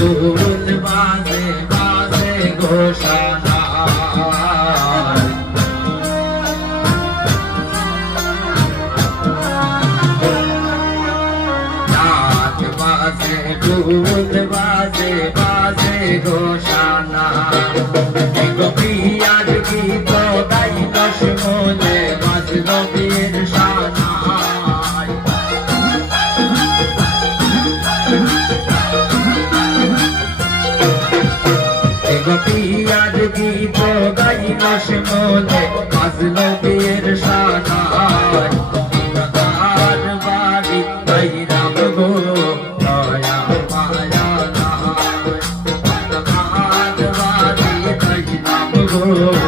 দুল বাজে বাজে ঘোষণা দুল বাজে বাজে ঘোষণা গোপিয়ার গীত গাইল শুনে বাজল বীর সানাই গোপিয়ার গীত গাইল শুনে বাজল বীর সানাই বাড়ি গাইলাম গো Oh